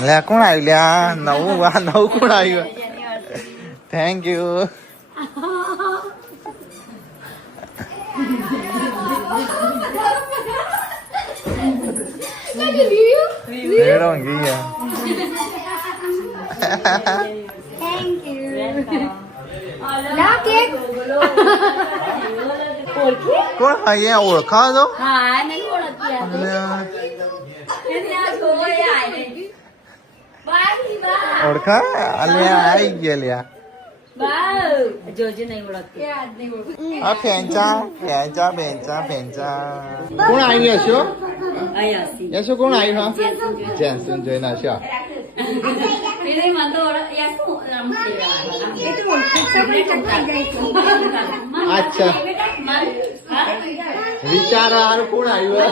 લે કોણ આવ્યું લ્યા નવું કોણ આવ્યું થેન્ક યુ મેડમ ગયા Thank you. ला केक. કોણ અહીંયા ઓળખાવ છો हाँ नहीं ओळखती आता. લ્યા, त्यांनी आज होय आले. बाई बा. ઓળખા અલ્યા આવી ગયા લ્યા बाऊ. जोजी नहीं ओळखती. आज नहीं ओळखती. આ ફેંચા ફેંચા કોણ આવ્યું હશો आयासी. યશો કોણ આવ્યું હા જેન્સન જોઈને હશો પેલે મને ઓળખ યાસુ રમતી એ તો અચ્છા વિચારો હારું કોણ આવ્યું